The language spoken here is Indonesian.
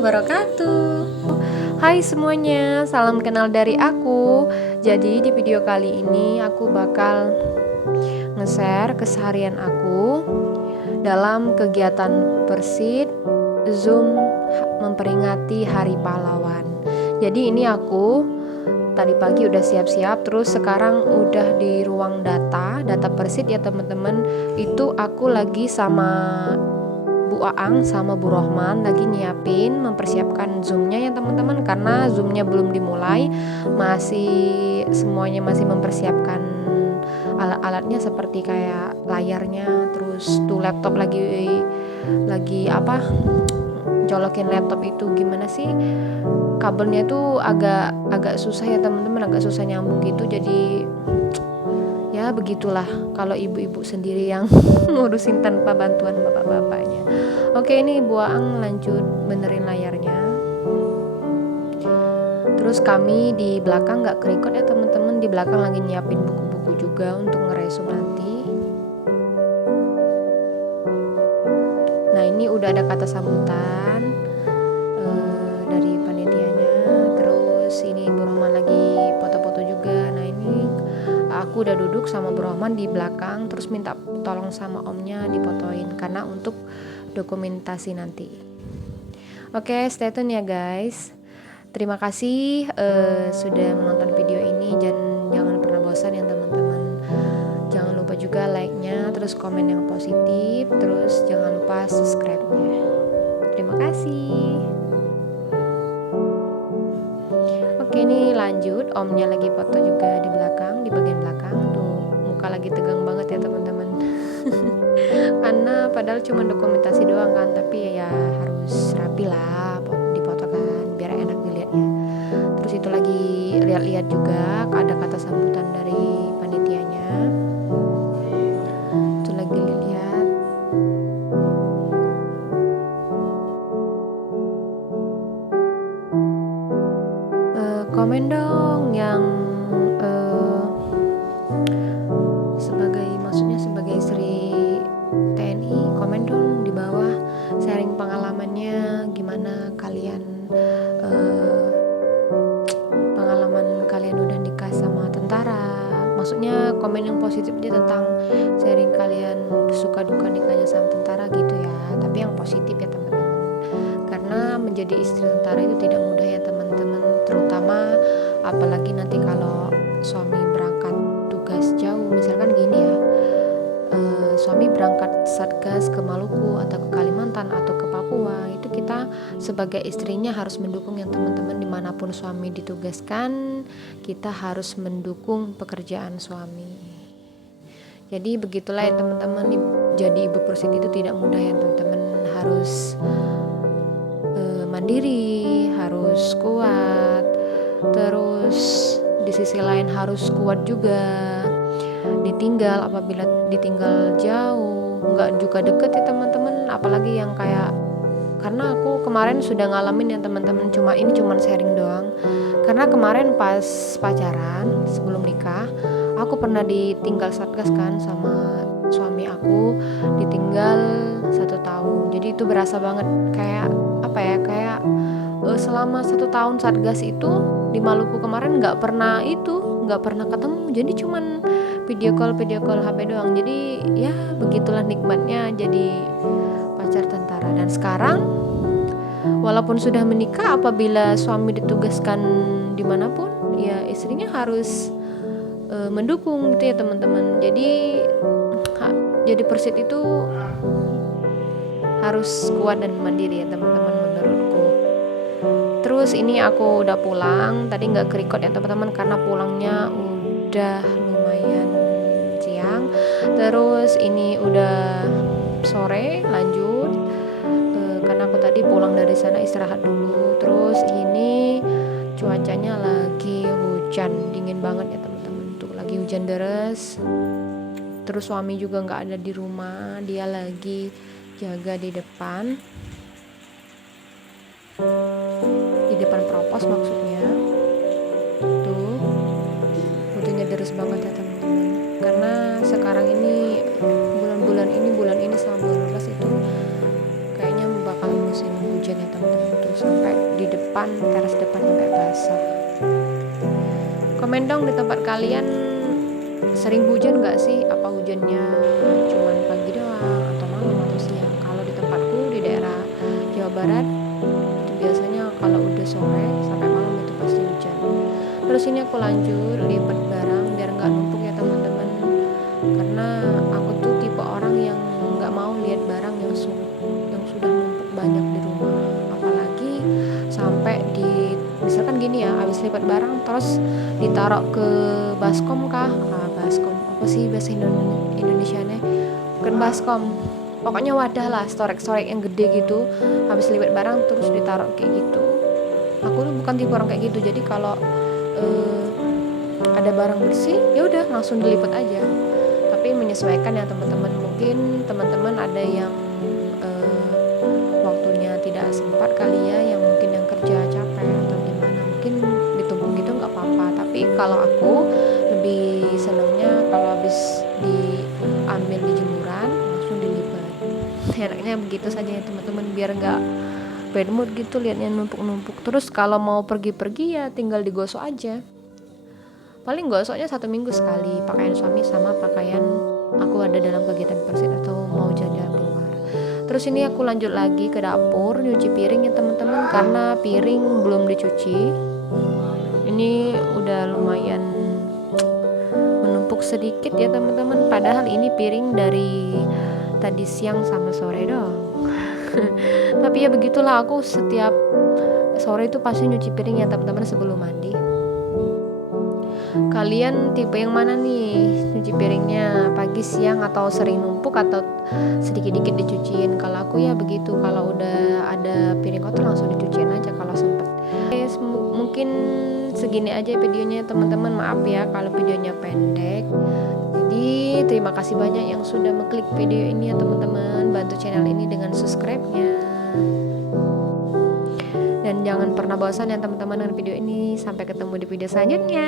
wabarakatuh. Hai semuanya, salam kenal dari aku. Jadi di video kali ini aku bakal nge-share keseharian aku dalam kegiatan Persit Zoom memperingati Hari Pahlawan. Jadi ini aku tadi pagi udah siap-siap, terus sekarang udah di ruang data Persit ya teman-teman. Itu aku lagi sama Bu Aang sama Bu Rohman lagi nyiapin mempersiapkan zoomnya ya teman-teman, karena zoomnya belum dimulai, semuanya masih mempersiapkan alat-alatnya seperti kayak layarnya, terus tuh laptop lagi colokin laptop itu gimana sih, kabelnya tuh agak susah ya teman-teman, agak susah nyambung gitu. Jadi ya begitulah kalau ibu-ibu sendiri yang ngurusin tanpa bantuan bapak-bapaknya. Oke, ini Bu Aang lanjut benerin layarnya. Terus kami di belakang gak kerekod ya teman-teman, di belakang lagi nyiapin buku-buku juga untuk ngeresum nanti. Nah ini udah ada kata sambutan dari panitianya. Terus ini Bu Rohman lagi foto-foto juga. Nah ini aku udah duduk sama Bu Rohman di belakang, terus minta tolong sama omnya difotoin karena untuk dokumentasi nanti. Oke, stay tune ya guys. Terima kasih sudah menonton video ini, dan jangan pernah bosan ya teman-teman. Jangan lupa juga like-nya, terus komen yang positif, terus jangan lupa subscribe-nya. Terima kasih. Oke, ini lanjut, omnya lagi foto juga di belakang, di bagian belakang tuh, muka lagi tegang banget ya teman-teman. Karena padahal cuma dokumentasi doang kan, tapi ya harus rapi lah dipoto kan biar enak dilihatnya. Terus itu lagi lihat-lihat juga ada kata sambutan dari panitianya, itu lagi lihat. Komen dong yang sebagai istri TNI, komen dong di bawah, sharing pengalamannya gimana kalian, pengalaman kalian udah nikah sama tentara. Maksudnya komen yang positif aja tentang sharing kalian suka duka nikahnya sama tentara gitu ya, tapi yang positif ya teman-teman, karena menjadi istri tentara itu tidak mudah ya teman-teman, terutama apalagi nanti kalau suami berangkat tugas jauh, misalkan gini ya, suami berangkat satgas ke Maluku atau ke Kalimantan atau ke Papua, itu kita sebagai istrinya harus mendukung ya teman-teman. Dimanapun suami ditugaskan, kita harus mendukung pekerjaan suami. Jadi begitulah ya teman-teman, jadi ibu Persit itu tidak mudah ya teman-teman, harus mandiri, harus kuat, terus di sisi lain harus kuat juga ditinggal, apabila ditinggal jauh, nggak juga deket ya teman-teman, apalagi yang kayak, karena aku kemarin sudah ngalamin ya teman-teman, cuma sharing doang. Karena kemarin pas pacaran sebelum nikah, aku pernah ditinggal satgas kan sama suami aku, ditinggal 1 tahun. Jadi itu berasa banget kayak kayak selama 1 tahun satgas itu di Maluku kemarin nggak pernah ketemu, jadi cuman video call HP doang. Jadi ya begitulah nikmatnya jadi pacar tentara. Dan sekarang walaupun sudah menikah, apabila suami ditugaskan dimanapun, ya istrinya harus mendukung gitu ya teman-teman. Jadi Persit itu harus kuat dan mandiri ya teman-teman menurutku. Terus ini aku udah pulang, tadi nggak kerekod ya teman-teman karena pulangnya udah lumayan siang. Terus ini udah sore lanjut, karena aku tadi pulang dari sana istirahat dulu. Terus ini cuacanya lagi hujan, dingin banget ya teman-teman, tuh lagi hujan deras. Terus suami juga nggak ada di rumah, dia lagi jaga di depan propos maksudnya. Tuh hujannya deras banget ya teman-teman, karena sekarang ini bulan ini sama bulan 12 itu kayaknya bakal musim hujan ya teman-teman. Terus teras depan sampai basah. Komen dong di tempat kalian sering hujan gak sih? Apa hujannya cuman pagi doang atau malam atau siang? Kalau di tempatku di daerah Jawa Barat itu biasanya kalau udah sore sampai malam itu pasti hujan. Terus ini aku lanjut lipat barang biar nggak numpuk ya teman-teman, karena aku tuh tipe orang yang nggak mau lihat barang yang sudah numpuk banyak di rumah, apalagi sampai di misalkan gini ya, habis lipat barang terus ditaruh ke baskom kah, baskom apa sih bahasa Indonesianya, bukan baskom, pokoknya wadah lah, storek yang gede gitu, habis lipat barang terus ditaruh kayak gitu. Aku tuh bukan tipe orang kayak gitu, jadi kalau ada barang bersih ya udah langsung dilipat aja, tapi menyesuaikan ya teman-teman. Mungkin teman-teman ada yang waktunya tidak sempat kali ya, yang mungkin yang kerja capek atau gimana, mungkin ditumpuk gitu nggak apa-apa, tapi kalau aku lebih senangnya kalau habis diambil di jemuran langsung dilipat. Enaknya begitu saja ya teman-teman, biar nggak bad mood gitu liatnya numpuk-numpuk. Terus kalau mau pergi-pergi ya tinggal digosok aja, paling gosoknya 1 minggu sekali, pakaian suami sama pakaian aku ada dalam kegiatan persit atau mau jalan-jalan keluar. Terus ini aku lanjut lagi ke dapur nyuci piring ya teman-teman, karena piring belum dicuci. Ini udah lumayan menumpuk sedikit ya teman-teman, padahal ini piring dari tadi siang sama sore dong. Tapi ya begitulah, aku setiap sore itu pasti nyuci piring ya teman-teman sebelum mandi. Kalian tipe yang mana nih nyuci piringnya, pagi, siang, atau sering numpuk atau sedikit-dikit dicuciin? Kalau aku ya begitu, kalau udah ada piring kotor langsung dicuciin aja kalau sempet. Mungkin segini aja videonya teman-teman, maaf ya kalau videonya pendek. Jadi terima kasih banyak yang sudah mengklik video ini ya teman-teman, bantu channel ini dengan subscribe-nya. Dan jangan pernah bosan ya teman-teman dengan video ini. Sampai ketemu di video selanjutnya.